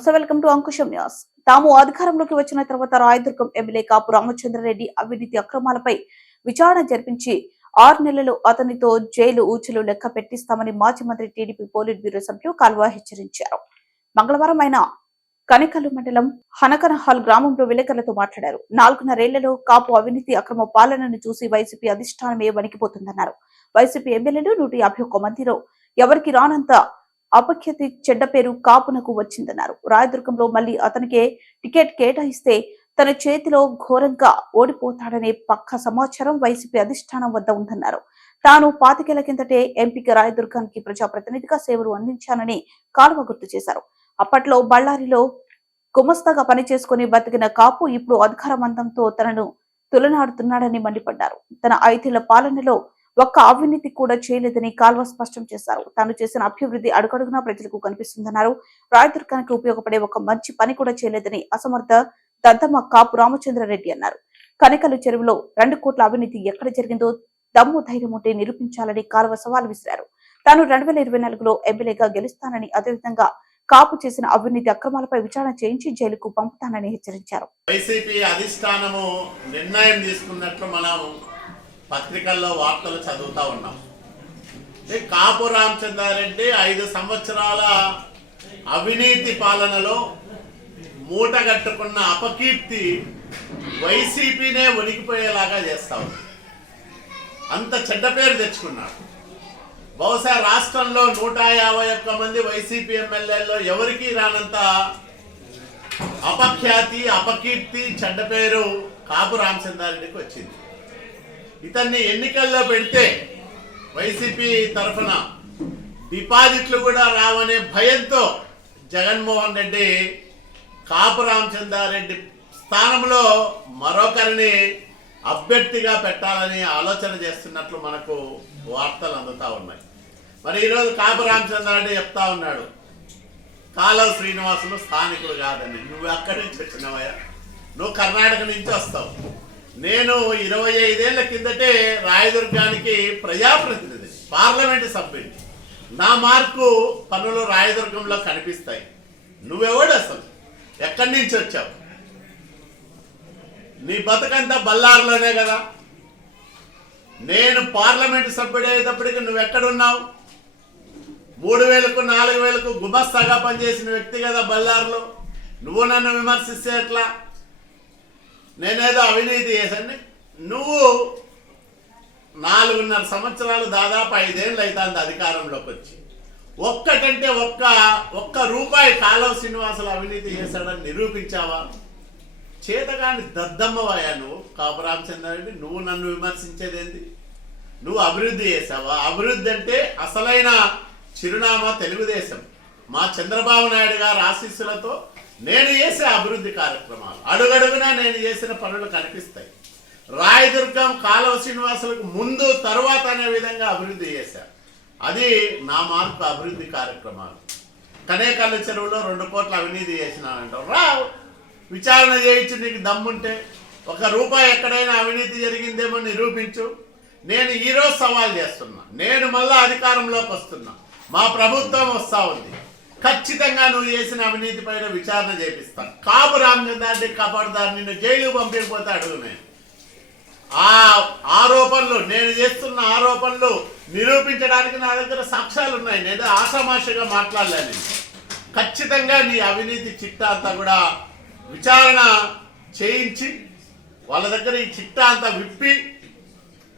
నమస్తే, welcome to Ankusam news. తాము అధికారంలోకి వచ్చిన తర్వాత రాయదుర్గం ఎమ్మెల్యే కాపు రామచంద్రారెడ్డి అవినీతి అక్రమాలపై విచారణ జరిపించి 6 నెలలు అతనితో జైలు ఊచలు లెక్క పెట్టిస్తామని మాజీ మంత్రి టీడీపీ పోలిట్ బ్యూరో సభ్యులు కాల్వ హెచ్చరించారు. మంగళవారం ఆయన కనికల్లు మండలం హనకనహాల్ గ్రామంలో విలేకరులతో మాట్లాడారు. 4.5 కాపు అవినీతి అక్రమ పాలనను చూసి వైసీపీ అధిష్టానమే వణికిపోతుందన్నారు. వైసీపీ ఎమ్మెల్యేలు 151 మందిలో ఎవరికి రానంత అపఖ్యాతి చెడ్డ పేరు కాపునకు వచ్చిందన్నారు. రాయదుర్గంలో మళ్లీ అతనికే టికెట్ కేటాయిస్తే తన చేతిలో ఘోరంగా ఓడిపోతాడనే పక్క సమాచారం వైసీపీ అధిష్టానం వద్ద ఉందన్నారు. తాను 25 ఏళ్ల కిందటే ఎంపీకి రాయదుర్గానికి ప్రజాప్రతినిధిగా సేవలు అందించానని కాల్వ గుర్తు చేశారు. అప్పట్లో బళ్ళారిలో గుమస్తాగా పనిచేసుకుని బతికిన కాపు ఇప్పుడు అధికారమంతంతో తనను తులనాడుతున్నాడని మండిపడ్డారు. తన 5 ఏళ్ల పాలనలో ఒక్క అవినీతి కూడా చేయలేదని కాల్వ స్పష్టం చేశారు. తాను చేసిన అభివృద్ధి అడుగడుగునా ప్రజలకు కనిపిస్తుందన్నారు. రాయదుర్గానికి ఉపయోగపడే ఒక మంచి పని కూడా చేయలేదని అసమర్థ దద్దమ్మ కాపు రామచంద్రారెడ్డి అన్నారు. కనికలు చెరువులో 2 కోట్ల అవినీతి ఎక్కడ జరిగిందో దమ్ము ధైర్యం ఉంటే నిరూపించాలని కాల్వ సవాల్ విసిరారు. తాను 2024లో ఎమ్మెల్యేగా గెలుస్తానని, అదేవిధంగా కాపు చేసిన అవినీతి అక్రమాలపై విచారణ చేయించి జైలుకు పంపుతానని హెచ్చరించారు. వైసీపీ అధిష్టానము నిర్ణయం తీసుకున్నట్లు మనం పత్రికల్లో వార్తలు చదువుతా ఉన్నాం. కాపు రామచంద్రారెడ్డి 5 సంవత్సరాల అవినీతి పాలనలో మూటగట్టుకున్న అపకీర్తి వైసీపీనే వణికిపోయేలాగా చేస్తా ఉంది. అంత చెడ్డ పేరు తెచ్చుకున్నాడు. బహుశా రాష్ట్రంలో 151 మంది వైసీపీ ఎమ్మెల్యేల్లో ఎవరికి రానంత అపఖ్యాతి, అపకీర్తి, చెడ్డ పేరు కాపు రామచంద్రారెడ్డికి వచ్చింది. ఇతన్ని ఎన్నికల్లో పెడితే వైసీపీ తరఫున డిపాజిట్లు కూడా రావనే భయంతో జగన్మోహన్ రెడ్డి కాపు రామచంద్రారెడ్డి స్థానంలో మరొకరిని అభ్యర్థిగా పెట్టాలని ఆలోచన చేస్తున్నట్లు మనకు వార్తలు అందుతా ఉన్నాయి. మరి ఈరోజు కాపు రామచంద్రారెడ్డి చెప్తా ఉన్నాడు, కాలవ శ్రీనివాసులు స్థానికుడు కాదని. నువ్వు అక్కడి నుంచి వచ్చినావయ్యా? నువ్వు కర్ణాటక నుంచి వస్తావు. నేను 25 ఏళ్ల కిందటే రాయదుర్గానికి ప్రజాప్రతినిధి, పార్లమెంటు సభ్యుని. నా మార్కు పనులు రాయదుర్గంలో కనిపిస్తాయి. నువ్వెవడు అసలు? ఎక్కడి నుంచి వచ్చావు? నీ బతుకంతా బళ్ళారులోనే కదా. నేను పార్లమెంటు సభ్యుడు అయ్యేటప్పటికి నువ్వు ఎక్కడున్నావు? 3000కు 4000కు గుమస్తాగా పనిచేసిన వ్యక్తి కదా బళ్ళారులో. నువ్వు నన్ను విమర్శిస్తే ఎట్లా? నేనేదో అవినీతి చేశాను. నువ్వు 4.5 సంవత్సరాలు, దాదాపు 5 ఏళ్ళు అవుతుంది అధికారంలోకి వచ్చి. ఒక్కటంటే ఒక్క రూపాయి కాలువ శ్రీనివాసులు అవినీతి చేశాడని నిరూపించావా? చేతగాని దద్దమ్మవాయా నువ్వు కాపు రామచంద్రారెడ్డి. నువ్వు నన్ను విమర్శించేదేంది? నువ్వు అభివృద్ధి చేసావా? అభివృద్ధి అంటే అసలైన చిరునామా తెలుగుదేశం. మా చంద్రబాబు నాయుడు గారి ఆశీస్సులతో నేను చేసే అభివృద్ధి కార్యక్రమాలు అడుగడుగునా నేను చేసిన పనులు కనిపిస్తాయి. రాయదుర్గం కాలువ శ్రీనివాసులకు ముందు తరువాత అనే విధంగా అభివృద్ధి చేశారు. అది నా మార్పు అభివృద్ధి కార్యక్రమాలు. కనేకల్లు చెరువులో 2 కోట్ల అవినీతి చేసినానంటావు. రా, విచారణ చేయించు. నీకు దమ్ముంటే 1 రూపాయి ఎక్కడైనా అవినీతి జరిగిందేమో నిరూపించు. నేను ఈరోజు సవాల్ చేస్తున్నా. నేను మళ్ళా అధికారంలోకి వస్తున్నా, మా ప్రభుత్వం వస్తూ ఉంది. ఖచ్చితంగా నువ్వు చేసిన అవినీతి పైన విచారణ చేపిస్తా. కాపు రామచంద్రారెడ్డి కాపాడుదారు, నిన్ను జైలుకు పంపించకపోతే అడుగు. నేను ఆ ఆరోపణలు, నేను చేస్తున్న ఆరోపణలు నిరూపించడానికి నా దగ్గర సాక్ష్యాలు ఉన్నాయి. నేను ఆషామాషిగా మాట్లాడలేను. ఖచ్చితంగా నీ అవినీతి చిట్టా అంతా కూడా విచారణ చేయించి వాళ్ళ దగ్గర ఈ చిట్టా అంతా విప్పి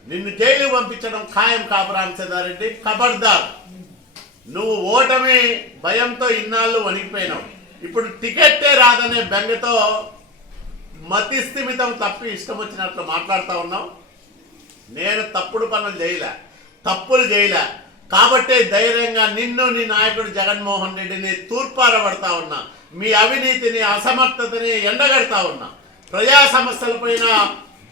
నిన్ను జైలుకు పంపించడం ఖాయం. కాపు రామచంద్రారెడ్డి ఖబర్దార్. నువ్వు ఓటమి భయంతో ఇన్నాళ్ళు వణికిపోయినావు. ఇప్పుడు టికెట్టే రాదనే బెంగతో మతి స్థిమితం తప్పి ఇష్టం వచ్చినట్లు మాట్లాడుతూ ఉన్నావు. నేను తప్పుడు పనులు చేయలే, తప్పులు చేయలే. కాబట్టే ధైర్యంగా నిన్ను, నీ నాయకుడు జగన్మోహన్ రెడ్డిని తూర్పారబడతా ఉన్నా. మీ అవినీతిని, అసమర్థతని ఎండగడతా ఉన్నా. ప్రజా సమస్యలపైన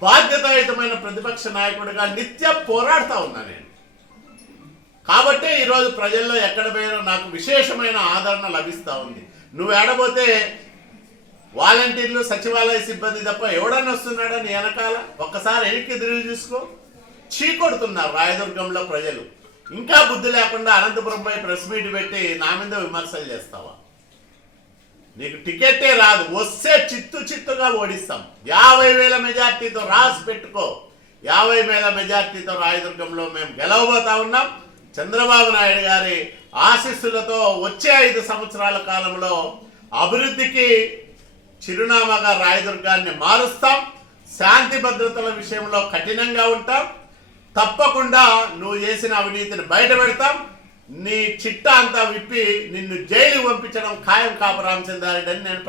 బాధ్యతాయుతమైన ప్రతిపక్ష నాయకుడిగా నిత్యం పోరాడుతూ ఉన్నా నేను. కాబట్టే ఈరోజు ప్రజల్లో ఎక్కడ పోయినా నాకు విశేషమైన ఆదరణ లభిస్తూ ఉంది. నువ్వు ఏడబోతే వాలంటీర్లు, సచివాలయ సిబ్బంది తప్ప ఎవడన్నా వస్తున్నాడా నీ వెనకాల? ఒక్కసారి వెనక్కి తిరిగి చూసుకో. చీకొడుతున్నారు రాయదుర్గంలో ప్రజలు. ఇంకా బుద్ధి లేకుండా అనంతపురంపై ప్రెస్ మీట్ పెట్టి నా మీద విమర్శలు చేస్తావా? నీకు టికెటే రాదు, వస్తే చిత్తుగా ఓడిస్తాం. 50,000 మెజార్టీతో రాసి పెట్టుకో. 50,000 మెజార్టీతో రాయదుర్గంలో మేము గెలవబోతా ఉన్నాం. చంద్రబాబు నాయుడు గారి ఆశీస్సులతో వచ్చే 5 సంవత్సరాల కాలంలో అభివృద్ధికి చిరునామాగా రాయదుర్గాన్ని మారుస్తాం. శాంతి భద్రతల విషయంలో కఠినంగా ఉంటాం. తప్పకుండా నువ్వు చేసిన అవినీతిని బయట పెడతాం. నీ చిట్టా అంతా విప్పి నిన్ను జైలు పంపించడం ఖాయం కాపు రామచంద్రారెడ్డి అని నేను